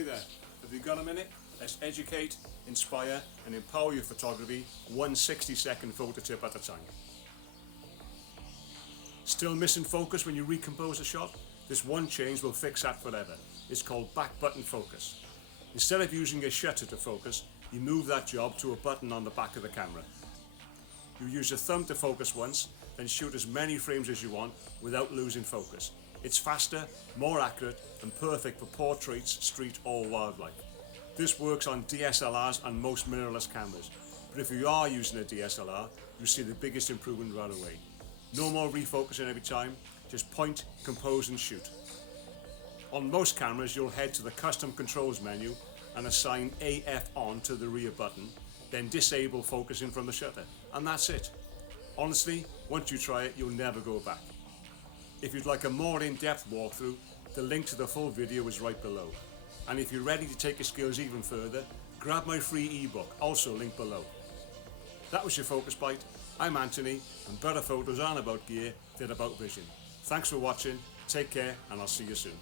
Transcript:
Hey there, have you got a minute? Let's educate, inspire and empower your photography one 60-second photo tip at a time. Still missing focus when you recompose a shot? This one change will fix that forever. It's called back button focus. Instead of using a shutter to focus, you move that job to a button on the back of the camera. You use your thumb to focus once, then shoot as many frames as you want without losing focus. It's faster, more accurate and perfect for portraits, street or wildlife. This works on DSLRs and most mirrorless cameras, but if you are using a DSLR, you'll see the biggest improvement right away. No more refocusing every time, just point, compose and shoot. On most cameras you'll head to the custom controls menu and assign AF on to the rear button, then disable focusing from the shutter, and that's it. Honestly, once you try it, you'll never go back. If you'd like a more in-depth walkthrough, the link to the full video is right below. And if you're ready to take your skills even further, grab my free ebook, also linked below. That was your Focus Bite. I'm Anthony, and better photos aren't about gear, they're about vision. Thanks for watching, take care, and I'll see you soon.